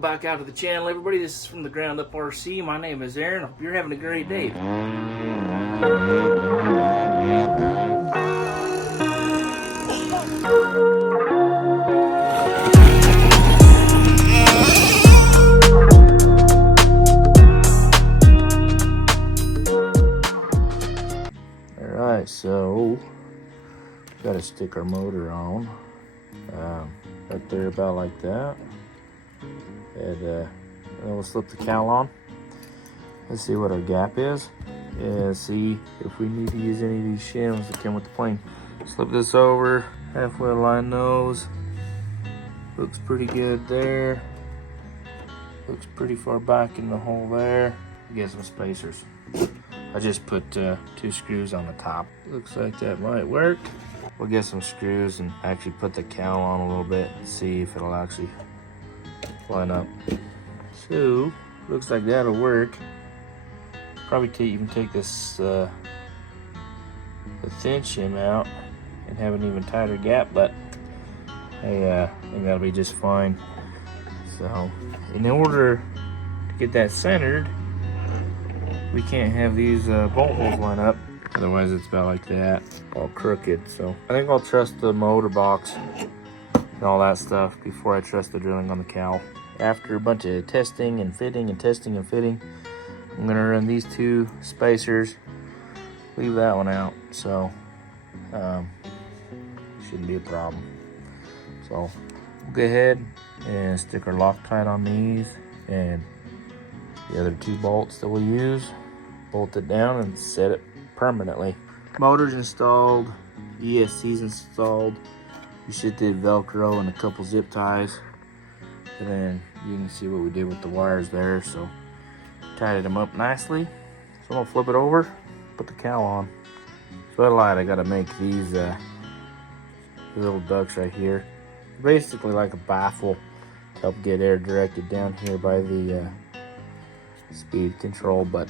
welcome back out to the channel, everybody. This is from the Ground Up RC. My name is Aaron. Hope you're having a great day. Alright, so got to stick our motor on right there, about like that. And then we'll slip the cowl on. Let's see what our gap is, and see if we need to use any of these shims that come with the plane. Slip this over, halfway line nose. Looks pretty good there. Looks pretty far back in the hole there. Get some spacers. I just put 2 screws on the top. Looks like that might work. We'll get some screws and actually put the cowl on a little bit and see if it'll actually line up. So looks like that'll work. Probably even take this the thin shim out and have an even tighter gap, but hey, I think that'll be just fine. So in order to get that centered, we can't have these bolt holes line up, otherwise it's about like that, all crooked. So I think I'll trust the motor box and all that stuff before I trust the drilling on the cowl. After a bunch of testing and fitting and testing and fitting, I'm gonna run these 2 spacers, leave that one out, so shouldn't be a problem. So we'll go ahead and stick our Loctite on these, and the other 2 bolts that we'll use, bolt it down and set it permanently. Motor's installed, ESC's installed. You should do Velcro and a couple zip ties. And then you can see what we did with the wires there. So tied them up nicely. So I'm gonna flip it over, put the cowl on. So I lied, I gotta make these little ducts right here. Basically like a baffle to help get air directed down here by the speed control. But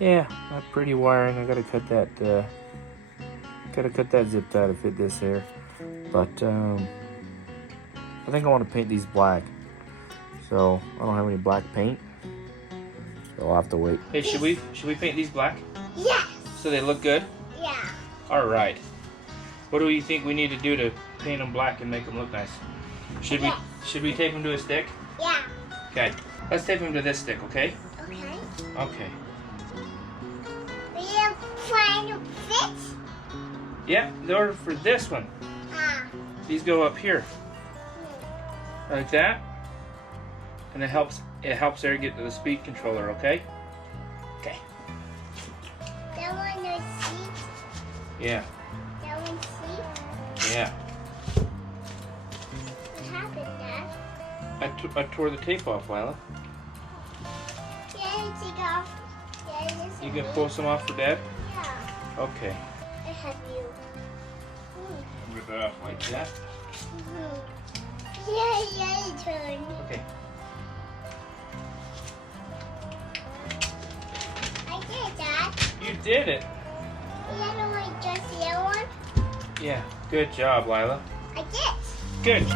yeah, not pretty wiring. I gotta cut that zip tie to fit this here. But I think I want to paint these black, so I don't have any black paint, so I'll have to wait. Hey, should we paint these black? Yeah. So they look good? Yeah. All right. What do you think we need to do to paint them black and make them look nice? Should we tape them to a stick? Yeah. Okay. Let's tape them to this stick, okay? Okay. Okay. Are you trying to fit? Yeah, they're for this one. These go up here. Like that, and it helps air get to the speed controller, okay? Okay. That one is seat. Yeah. That one's seat. Yeah. What happened, Dad? I tore the tape off, Lila. Yeah, take off. Yeah, You can pull some off for Dad? Yeah. Okay. I have you. Rip it off like that. Yeah, your turn. Okay. I did it, Dad. You did it. The other one, just the other one. Yeah. Good job, Lila. I did. Good.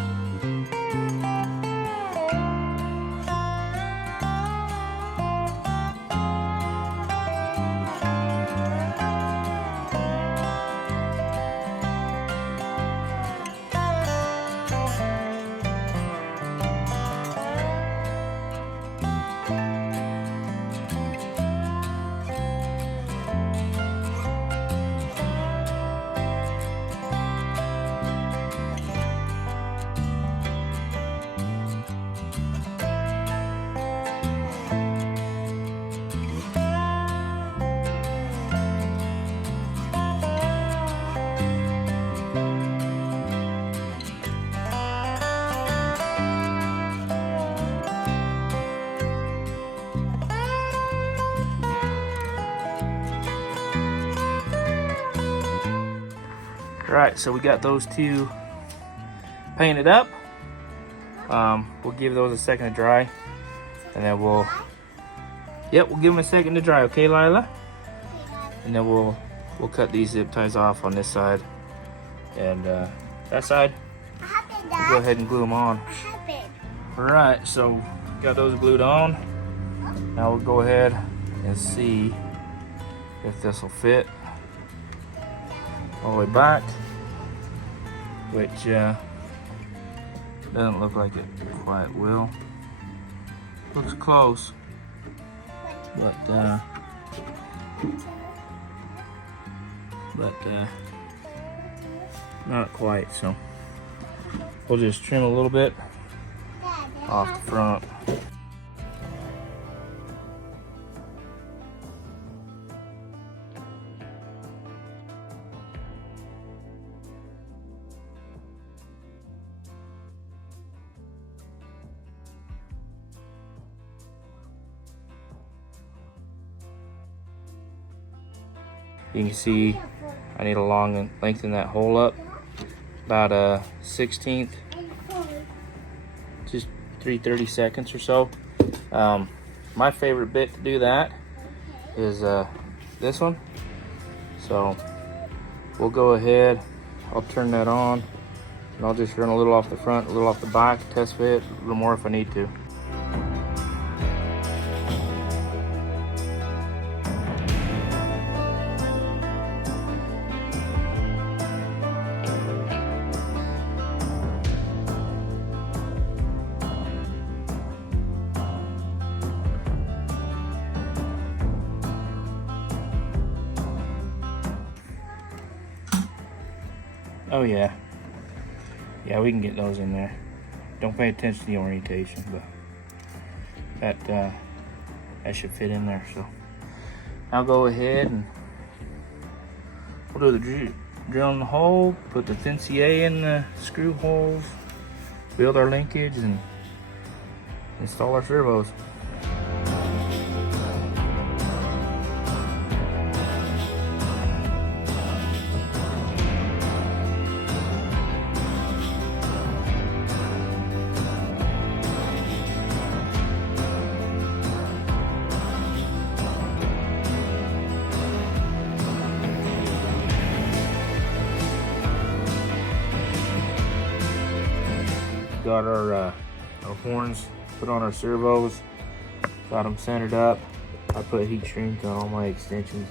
Alright, so we got those 2 painted up. We'll give those a second to dry, and then we'll give them a second to dry, okay, Lila? And then we'll cut these zip ties off on this side, and that side, we'll go ahead and glue them on. Alright, so got those glued on. Now we'll go ahead and see if this will fit all the way back, which doesn't look like it quite will. Looks close, but not quite. So we'll just trim a little bit off the front. You can see I need to lengthen that hole up about a 1/16, just 3/32 or so. My favorite bit to do that is this one. So we'll go ahead, I'll turn that on, and I'll just run a little off the front, a little off the back, test fit, a little more if I need to. Oh yeah, we can get those in there. Don't pay attention to the orientation, but that should fit in there. So I'll go ahead and we'll do the drill in the hole, put the thin CA in the screw holes, build our linkage, and install our servos. Got our horns put on our servos, got them centered up. I put heat shrink on all my extensions,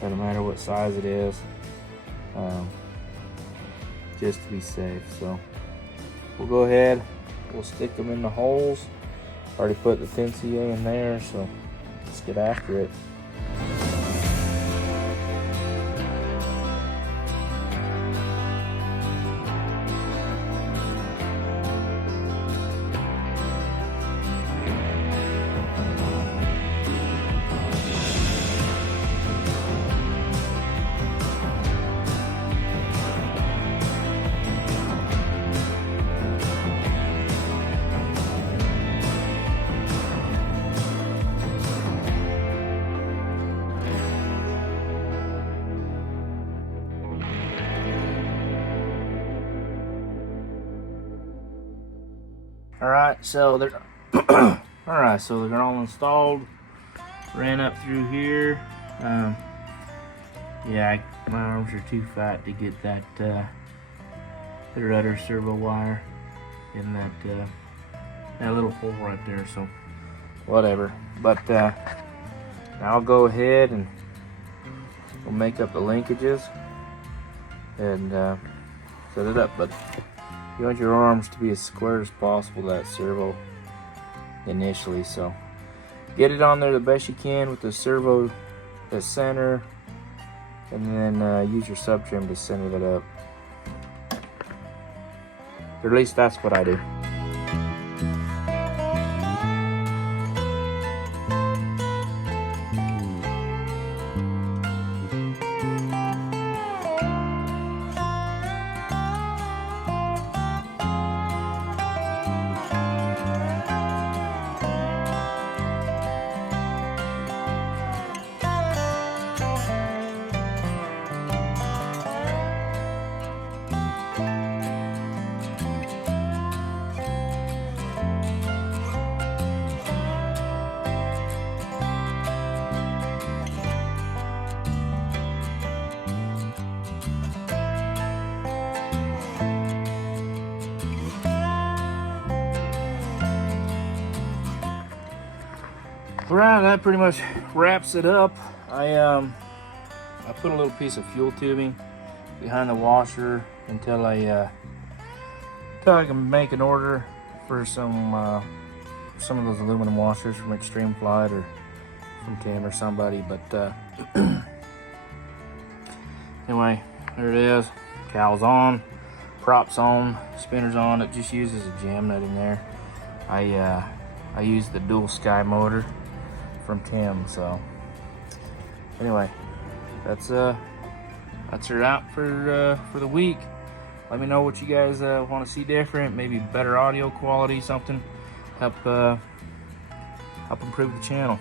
doesn't matter what size it is, just to be safe. So we'll go ahead, we'll stick them in the holes. Already put the thin CA in there, so let's get after it. Alright, so they're so they're all installed. Ran up through here. Yeah, my arms are too fat to get that the rudder servo wire in that little hole right there, so whatever. But now I'll go ahead and we'll make up the linkages and set it up. But you want your arms to be as square as possible to that servo initially, so get it on there the best you can with the servo the center, and then use your sub trim to center that up. Or at least that's what I do. Right, that pretty much wraps it up. I put a little piece of fuel tubing behind the washer until I can make an order for some of those aluminum washers from Extreme Flight or from Tim or somebody. But anyway, there it is. Cowl's on, props on, spinners on. It just uses a jam nut in there. I use the dual sky motor from Tim. So anyway, that's her out for the week. Let me know what you guys want to see different, maybe better audio quality, something help improve the channel.